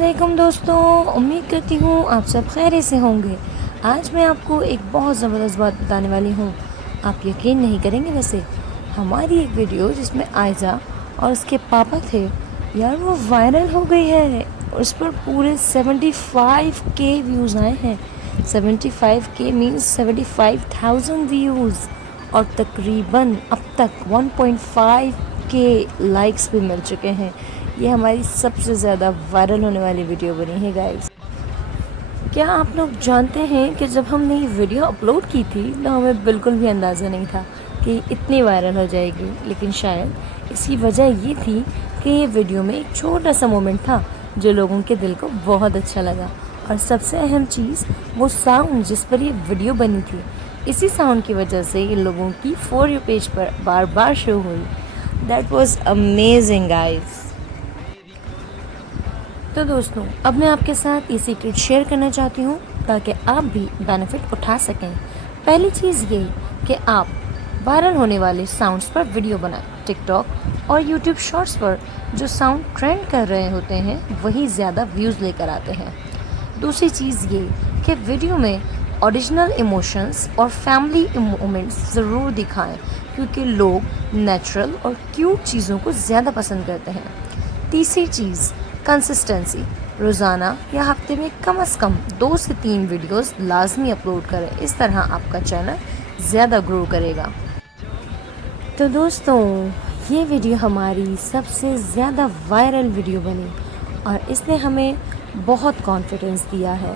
علیکم دوستوں، امید کرتی ہوں آپ سب خیریت سے ہوں گے۔ آج میں آپ کو ایک بہت زبردست بات بتانے والی ہوں، آپ یقین نہیں کریں گے۔ ویسے ہماری ایک ویڈیو جس میں آئزہ اور اس کے پاپا تھے یار، وہ وائرل ہو گئی ہے۔ اس پر پورے 75K ویوز آئے ہیں۔ 75K مینس 75,000 ویوز، اور تقریباً اب تک 1.5K لائکس بھی مل چکے ہیں۔ یہ ہماری سب سے زیادہ وائرل ہونے والی ویڈیو بنی ہے گائز۔ کیا آپ لوگ جانتے ہیں کہ جب ہم نے یہ ویڈیو اپلوڈ کی تھی تو ہمیں بالکل بھی اندازہ نہیں تھا کہ اتنی وائرل ہو جائے گی، لیکن شاید اس کی وجہ یہ تھی کہ یہ ویڈیو میں ایک چھوٹا سا مومنٹ تھا جو لوگوں کے دل کو بہت اچھا لگا، اور سب سے اہم چیز وہ ساؤنڈ جس پر یہ ویڈیو بنی تھی۔ اسی ساؤنڈ کی وجہ سے یہ لوگوں کی فور یو پیج پر بار بار شو ہوئی۔ That was amazing guys. تو دوستوں، اب میں آپ کے ساتھ یہ سیکرٹ شیئر کرنا چاہتی ہوں تاکہ آپ بھی بینیفٹ اٹھا سکیں۔ پہلی چیز یہ کہ آپ وائرل ہونے والے ساؤنڈز پر ویڈیو بنائیں۔ ٹک ٹاک اور یوٹیوب شارٹس پر جو ساؤنڈ ٹرینڈ کر رہے ہوتے ہیں وہی زیادہ ویوز لے کر آتے ہیں۔ دوسری چیز یہ کہ ویڈیو میں اوریجنل ایموشنز اور فیملی مومنٹس ضرور دکھائیں، کیونکہ لوگ نیچرل اور کیوٹ چیزوں کو زیادہ پسند کرتے ہیں۔ تیسری چیز کنسسٹنسی، روزانہ یا ہفتے میں کم از کم 2 سے 3 ویڈیوز لازمی اپلوڈ کریں۔ اس طرح آپ کا چینل زیادہ گرو کرے گا۔ تو دوستوں، یہ ویڈیو ہماری سب سے زیادہ وائرل ویڈیو بنی اور اس نے ہمیں بہت کانفیڈنس دیا ہے۔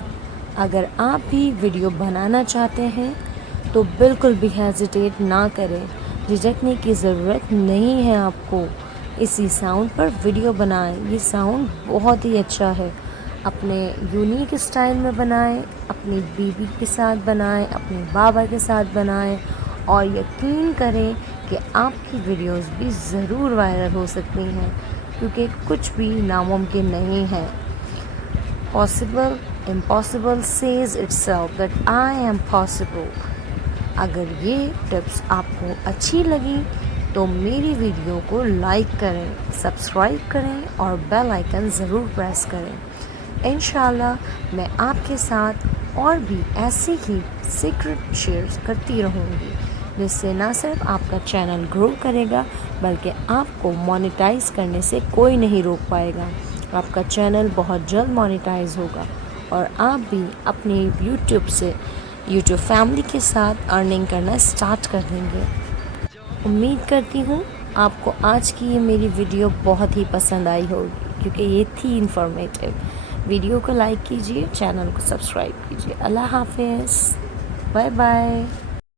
اگر آپ بھی ویڈیو بنانا چاہتے ہیں تو بالکل بھی ہیزیٹیٹ نہ کریں، جھجکنے کی ضرورت نہیں ہے آپ کو۔ اسی ساؤنڈ پر ویڈیو بنائیں۔ یہ ساؤنڈ بہت ہی اچھا ہے۔ اپنے یونیک اسٹائل میں بنائیں، اپنی بیوی کے ساتھ بنائیں، اپنے بابا کے ساتھ بنائیں، اور یقین کریں کہ آپ کی ویڈیوز بھی ضرور وائرل ہو سکتی ہیں، کیونکہ کچھ بھی ناممکن نہیں ہے۔ Possible impossible says itself that I am possible. اگر یہ ٹپس آپ کو اچھی لگی تو میری ویڈیو کو لائک کریں، سبسکرائب کریں اور بیل آئیکن ضرور پریس کریں۔ انشاءاللہ میں آپ کے ساتھ اور بھی ایسی ہی سیکرٹ شیئر کرتی رہوں گی، جس سے نہ صرف آپ کا چینل گرو کرے گا بلکہ آپ کو مونیٹائز کرنے سے کوئی نہیں روک پائے گا۔ آپ کا چینل بہت جلد مونیٹائز ہوگا اور آپ بھی اپنی یوٹیوب فیملی کے ساتھ ارننگ کرنا سٹارٹ کر دیں گے۔ امید کرتی ہوں آپ کو آج کی یہ میری ویڈیو بہت ہی پسند آئی ہوگی، کیونکہ یہ تھی انفارمیٹیو۔ ویڈیو کو لائک کیجیے، چینل کو سبسکرائب کیجیے۔ اللہ حافظ، بائے بائے۔